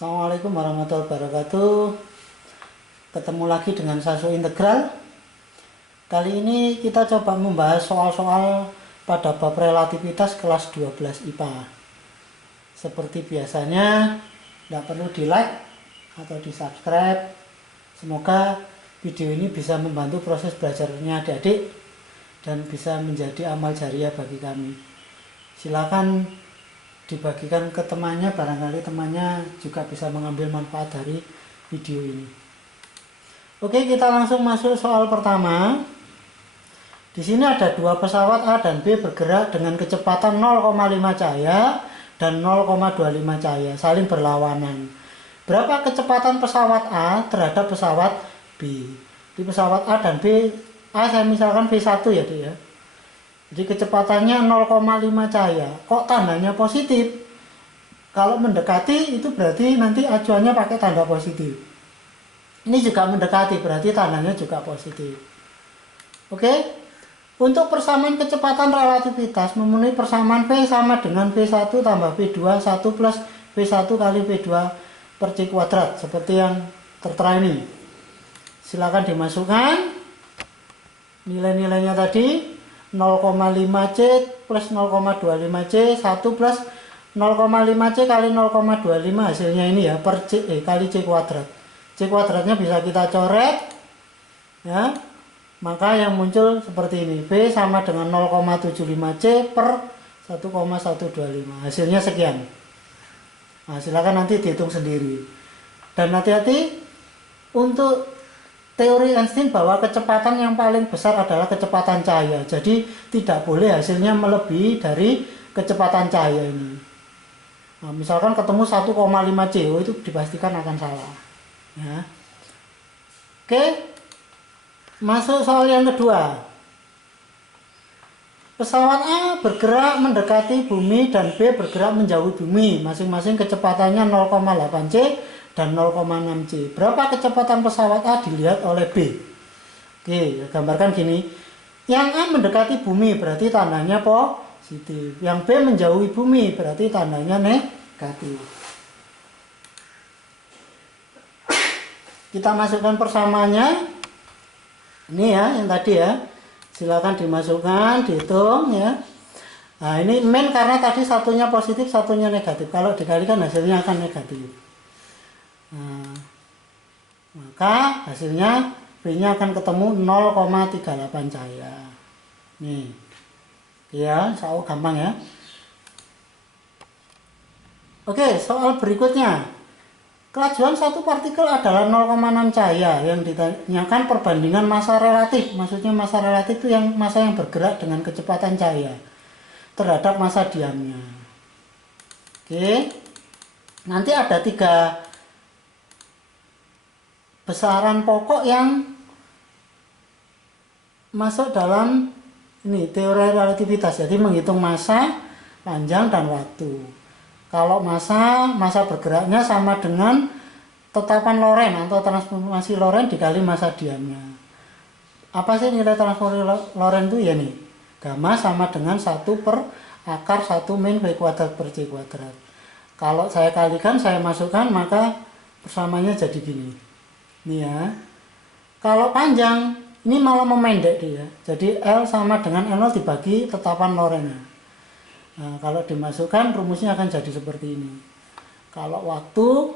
Assalamualaikum warahmatullahi wabarakatuh. Ketemu lagi dengan Sasu Integral. Kali ini kita coba membahas soal-soal pada bab relativitas kelas 12 IPA. Seperti biasanya, tidak perlu di like atau di subscribe. Semoga video ini bisa membantu proses belajarnya adik-adik dan bisa menjadi amal jariah bagi kami. Silakan dibagikan ke temannya, barangkali temannya juga bisa mengambil manfaat dari video ini. Oke, kita langsung masuk soal pertama. Di sini ada dua pesawat A dan B bergerak dengan kecepatan 0,5 cahaya dan 0,25 cahaya, saling berlawanan. Berapa kecepatan pesawat A terhadap pesawat B? Di pesawat A dan B, A saya misalkan B1 ya, Dik ya. Jadi kecepatannya 0,5 cahaya. Kok tandanya positif? Kalau mendekati itu berarti nanti acuannya pakai tanda positif. Ini juga mendekati, berarti tandanya juga positif. Oke? Untuk persamaan kecepatan relativitas memenuhi persamaan V sama dengan V1 tambah V2 1 plus V1 kali V2 per C kuadrat. Seperti yang tertera ini. Silakan dimasukkan nilai-nilainya tadi. 0,5C plus 0,25C 1 plus 0,5C kali 0,25 hasilnya ini ya per C kali C kuadrat. C kuadratnya bisa kita coret ya, maka yang muncul seperti ini, V sama dengan 0,75C per 1,125, hasilnya sekian. Nah, silakan nanti dihitung sendiri. Dan hati-hati untuk teori Einstein bahwa kecepatan yang paling besar adalah kecepatan cahaya. Jadi tidak boleh hasilnya melebihi dari kecepatan cahaya ini. Nah, misalkan ketemu 1,5 C, itu dipastikan akan salah. Ya. Oke, masuk soal yang kedua. Pesawat A bergerak mendekati bumi dan B bergerak menjauhi bumi. Masing-masing kecepatannya 0,8 C dan 0,6 C. Berapa kecepatan pesawat A dilihat oleh B? Oke, gambarkan gini. Yang A mendekati bumi berarti tandanya positif. Yang B menjauhi bumi berarti tandanya negatif. Kita masukkan persamaannya. Ini ya, yang tadi ya. Silakan dimasukkan, dihitung ya. Nah, ini main karena tadi satunya positif, satunya negatif. Kalau dikalikan hasilnya akan negatif. Nah, maka hasilnya B-nya akan ketemu 0,38 cahaya. Nih. Ya, soal gampang ya. Oke, soal berikutnya. Kelajuan satu partikel adalah 0,6 cahaya. Yang ditanyakan perbandingan massa relatif. Maksudnya massa relatif itu massa yang bergerak dengan kecepatan cahaya terhadap massa diamnya. Oke. Nanti ada 3 besaran pokok yang masuk dalam ini teori relativitas. Jadi menghitung massa, panjang dan waktu. Kalau massa bergeraknya sama dengan tetapan Lorentz atau transformasi Lorentz dikali massa diamnya. Apa sih nilai transformasi Lorentz itu ya nih? Gamma sama dengan 1 per akar 1 min V kuadrat per C kuadrat. Kalau saya kalikan, saya masukkan, maka persamaannya jadi gini. Ini ya. Kalau panjang, ini malah memendek dia. Jadi L sama dengan L0 dibagi tetapan Lorentz. Nah, kalau dimasukkan rumusnya akan jadi seperti ini. Kalau waktu,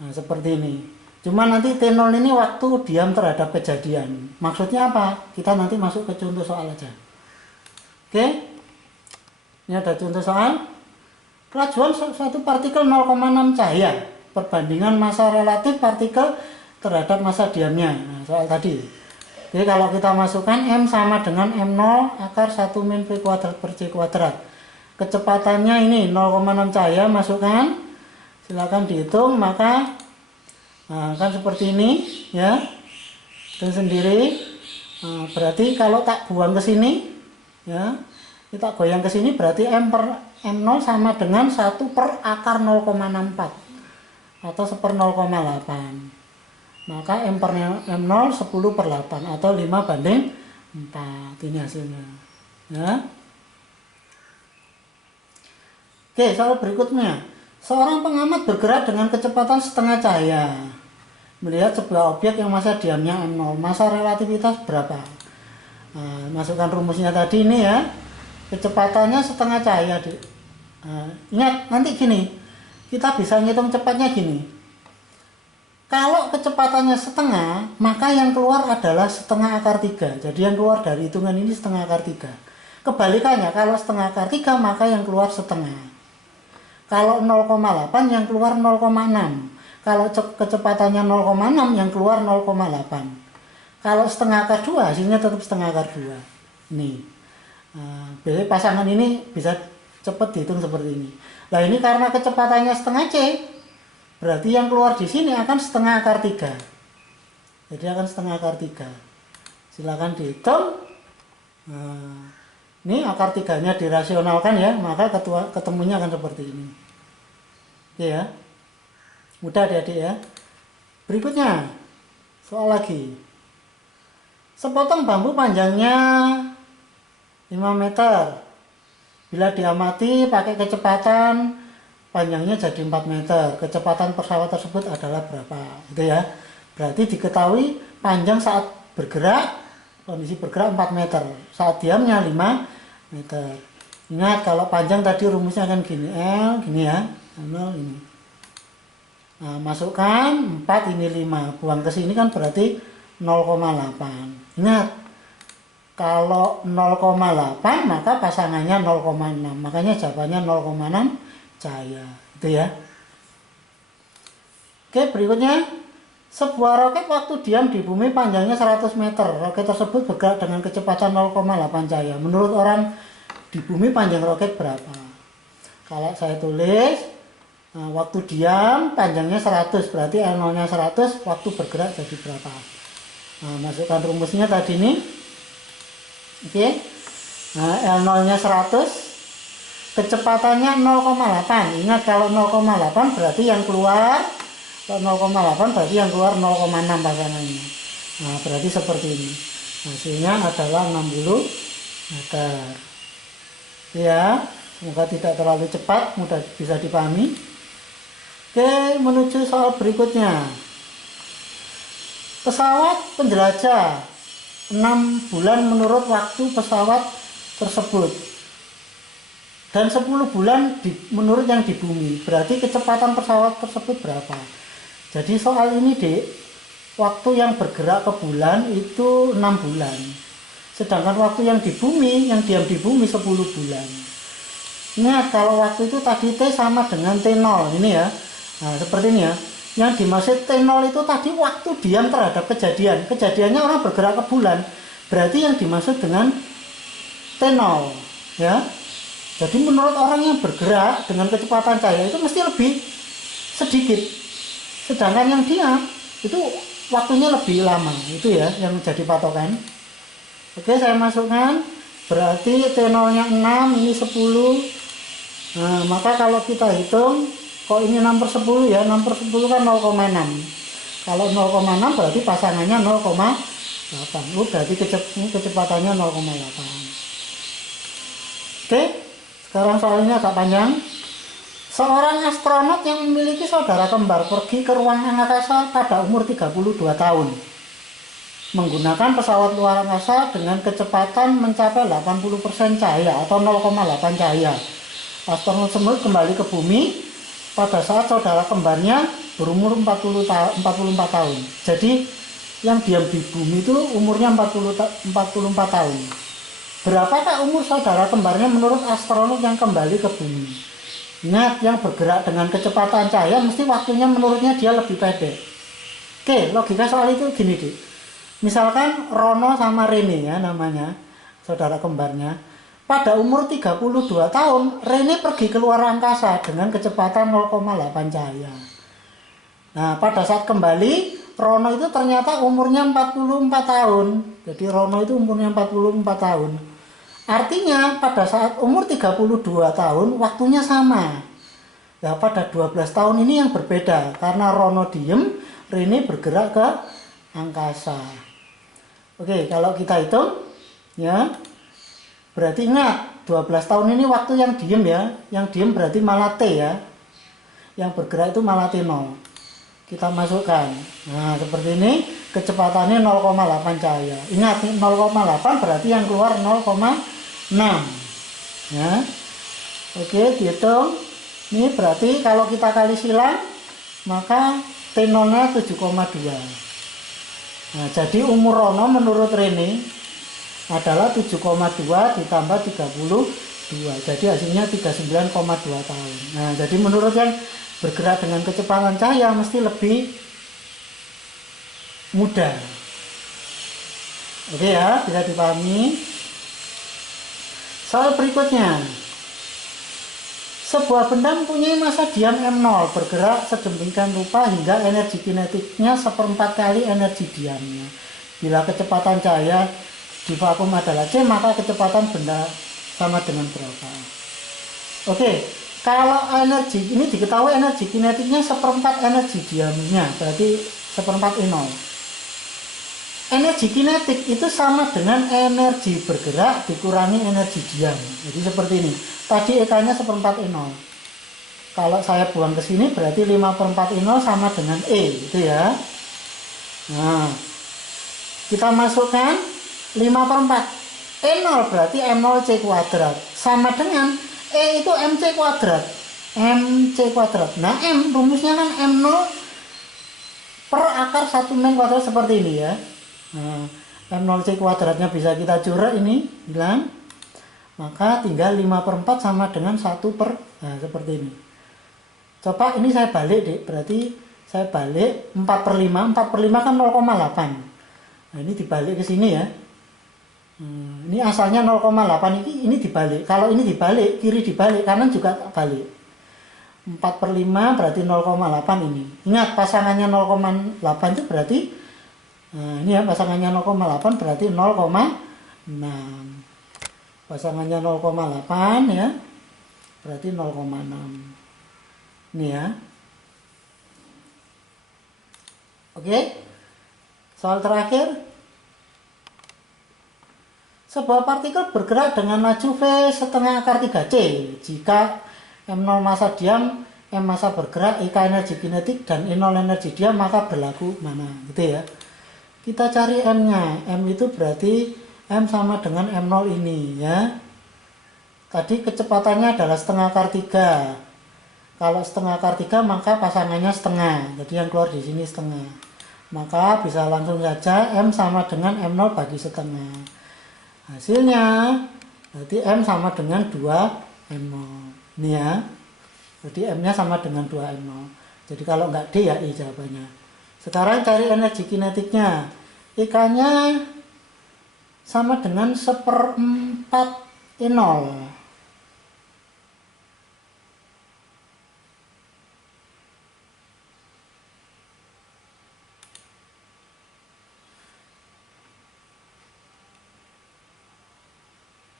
nah seperti ini. Cuma nanti T0 ini waktu diam terhadap kejadian. Maksudnya apa? Kita nanti masuk ke contoh soal aja. Oke? Ini ada contoh soal. Kelajuan satu partikel 0,6 cahaya. Perbandingan massa relatif partikel terhadap massa diamnya. Nah, soal tadi. Jadi kalau kita masukkan M sama dengan M0 akar 1 min V kuadrat per C kuadrat. Kecepatannya ini 0,6 cahaya, masukkan. Silakan dihitung, maka nah, kan seperti ini ya. Itu sendiri. Nah, berarti kalau tak buang ke sini ya, kita goyang ke sini berarti M per M0 sama dengan 1 per akar 0,64 atau 1/0,8. Maka M per M0 10 per 8 atau 5/4. Ini hasilnya ya. Oke, soal berikutnya. Seorang pengamat bergerak dengan kecepatan setengah cahaya, melihat sebuah objek yang massa diamnya M0. Massa relativitas berapa? Nah, masukkan rumusnya tadi ini ya. Kecepatannya setengah cahaya. Ingat, nanti gini, kita bisa ngitung cepatnya gini. Kalau kecepatannya setengah, maka yang keluar adalah setengah akar 3. Jadi yang keluar dari hitungan ini setengah akar 3. Kebalikannya, kalau setengah akar 3, maka yang keluar setengah. Kalau 0,8, yang keluar 0,6. Kalau kecepatannya 0,6, yang keluar 0,8. Kalau setengah akar 2, hasilnya tetap setengah akar 2. Nih. Biasanya pasangan ini bisa cepat dihitung seperti ini. Nah, ini karena kecepatannya setengah C, berarti yang keluar di sini akan setengah akar 3. Jadi akan setengah akar 3. Silakan dihitung. Ini akar 3-nya dirasionalkan ya, maka ketemunya akan seperti ini. Oke ya. Mudah adik-adik ya. Berikutnya, soal lagi. Sepotong bambu panjangnya 5 meter. Bila diamati pakai kecepatan, panjangnya jadi 4 meter. Kecepatan pesawat tersebut adalah berapa? Gitu ya. Berarti diketahui panjang saat bergerak, kondisi bergerak 4 meter. Saat diamnya 5 meter. Ingat, kalau panjang tadi rumusnya kan gini. L, gini ya. L ini. Nah, masukkan 4, ini 5. Buang ke sini kan berarti 0,8. Ingat, kalau 0,8 maka pasangannya 0,6. Makanya jawabannya 0,6 cahaya. Itu ya. Oke, berikutnya. Sebuah roket waktu diam di bumi panjangnya 100 meter. Roket tersebut bergerak dengan kecepatan 0,8 cahaya. Menurut orang di bumi panjang roket berapa? Kalau saya tulis, waktu diam panjangnya 100. Berarti L0-nya 100, waktu bergerak jadi berapa? Nah, masukkan rumusnya tadi nih. Oke. Nah, L0-nya 100, kecepatannya 0,8. Ingat, kalau 0,8 berarti yang keluar, kalau 0,8 berarti yang keluar 0,6 pasangannya. Nah, berarti seperti ini. Hasilnya adalah 60 meter. Ya, semoga tidak terlalu cepat, mudah bisa dipahami. Oke, menuju soal berikutnya. Pesawat penjelajah 6 bulan menurut waktu pesawat tersebut. Dan 10 bulan menurut yang di bumi. Berarti kecepatan pesawat tersebut berapa? Jadi soal ini, Dek, waktu yang bergerak ke bulan itu 6 bulan. Sedangkan waktu yang di bumi, yang diam di bumi 10 bulan. Ingat, kalau waktu itu tadi T sama dengan T0. Ini ya. Nah, seperti ini ya. Yang dimaksud T0 itu tadi waktu diam terhadap kejadian. Kejadiannya orang bergerak ke bulan. Berarti yang dimaksud dengan T0. Ya. Jadi menurut orang yang bergerak dengan kecepatan cahaya itu mesti lebih sedikit. Sedangkan yang diam itu waktunya lebih lama. Itu ya yang jadi patokan. Oke, saya masukkan. Berarti T0-nya 6, ini 10. Nah, maka kalau kita hitung, kok ini 6 per 10 ya, 6 per 10 kan 0,6. Kalau 0,6 berarti pasangannya 0,8. Berarti kecepatannya 0,8. Oke, sekarang soal ini agak panjang. Seorang astronot yang memiliki saudara kembar pergi ke ruang angkasa pada umur 32 tahun. Menggunakan pesawat luar angkasa dengan kecepatan mencapai 80% cahaya atau 0,8 cahaya. Astronot tersebut kembali ke bumi pada saat saudara kembarnya berumur 44 tahun. Jadi yang diam di bumi itu umurnya 44 tahun. Berapakah umur saudara kembarnya menurut astronot yang kembali ke bumi? Ingat, yang bergerak dengan kecepatan cahaya mesti waktunya menurutnya dia lebih pendek. Oke, logika soal itu gini, Dik. Misalkan Rono sama Rene ya namanya, saudara kembarnya. Pada umur 32 tahun, Rene pergi ke luar angkasa dengan kecepatan 0,8 cahaya. Nah, pada saat kembali, Rono itu ternyata umurnya 44 tahun. Jadi Rono itu umurnya 44 tahun. Artinya pada saat umur 32 tahun waktunya sama. Nah, pada 12 tahun ini yang berbeda karena Rono diem, Rene bergerak ke angkasa. Oke, kalau kita hitung ya. Berarti ingat 12 tahun ini waktu yang diem ya. Yang diem berarti malah T ya. yang bergerak itu malah T0. Kita masukkan. Nah, seperti ini, kecepatannya 0,8 cahaya. Ingat, 0,8 berarti yang keluar 0,6. Ya. Oke, dihitung. Ini berarti kalau kita kali silang, maka T0-nya 7,2. Nah, jadi umur Rono menurut Rene adalah 7,2 ditambah 32. Jadi hasilnya 39,2 tahun. Nah, jadi menurut yang bergerak dengan kecepatan cahaya mesti lebih muda. Oke ya, bisa dipahami. Soal berikutnya. Sebuah benda mempunyai massa diam M0 bergerak sedemikian rupa hingga energi kinetiknya 1/4 kali energi diamnya. Bila kecepatan cahaya di vakum adalah C, maka kecepatan benda sama dengan berapa? Oke, kalau energi ini diketahui energi kinetiknya 1/4 energi diamnya, berarti 1/4 E0. Energi kinetik itu sama dengan energi bergerak dikurangi energi diam. Jadi seperti ini. Tadi EK-nya 1/4 E0. Kalau saya buang ke sini berarti 5/4 E0 sama dengan E, gitu ya. Nah, kita masukkan 5/4. E0 berarti M0C kuadrat. Sama dengan E itu MC kuadrat. MC kuadrat. Nah, M rumusnya kan M0 per akar 1 min kuadrat seperti ini ya. Nah, M0C kuadratnya bisa kita coret ini, hilang. Maka tinggal 5/4 sama dengan 1 per, nah seperti ini. Coba ini saya balik deh, berarti saya balik 4/5, 4/5 kan 0,8. Nah ini dibalik ke sini ya. Ini asalnya 0,8, ini dibalik. Kalau ini dibalik, kiri dibalik, kanan juga balik. 4/5 berarti 0,8 ini. Ingat pasangannya 0,8 itu berarti, nah ini ya pasangannya 0,8 berarti 0,6. Pasangannya 0,8 ya, berarti 0,6. Ini ya. Oke. Soal terakhir. Sebuah partikel bergerak dengan laju V setengah akar 3C jika M0 massa diam, M massa bergerak, EK energi kinetik, dan E0 energi diam, maka berlaku mana? Gitu ya. Kita cari M-nya. M itu berarti M sama dengan M0 ini ya. Tadi kecepatannya adalah setengah akar 3. Kalau setengah akar 3 maka pasangannya setengah. Jadi yang keluar di sini setengah. Maka bisa langsung saja M sama dengan M0 bagi setengah. Hasilnya berarti M sama dengan 2M0. Ini ya. Jadi M-nya sama dengan 2M0. Jadi kalau enggak D ya E jawabannya. Sekarang cari energi kinetiknya. EK-nya sama dengan 1/4 E0.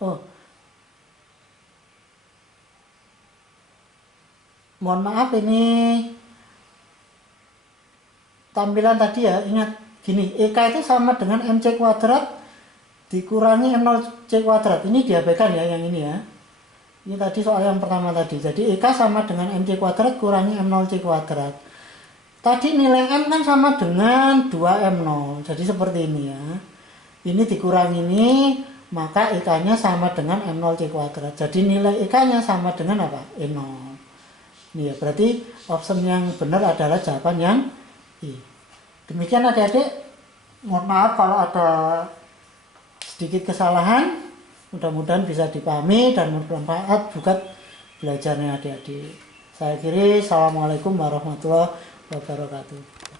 Oh, mohon maaf ini tampilan tadi ya. Ingat gini, EK itu sama dengan MC kuadrat dikurangi M0C kuadrat. Ini diabaikan ya yang ini ya. Ini tadi soal yang pertama tadi. Jadi EK sama dengan MC kuadrat kurangi M0C kuadrat. Tadi nilai M kan sama dengan 2M0. Jadi seperti ini ya. Ini dikurangi ini, maka EK-nya sama dengan M0C kuadrat. Jadi nilai EK-nya sama dengan apa? E0. Ini ya, berarti option yang benar adalah jawaban yang I. Demikian adik-adik. Mohon maaf kalau ada sedikit kesalahan. Mudah-mudahan bisa dipahami dan bermanfaat buat belajarnya adik-adik. Saya akhiri. Assalamualaikum warahmatullahi wabarakatuh.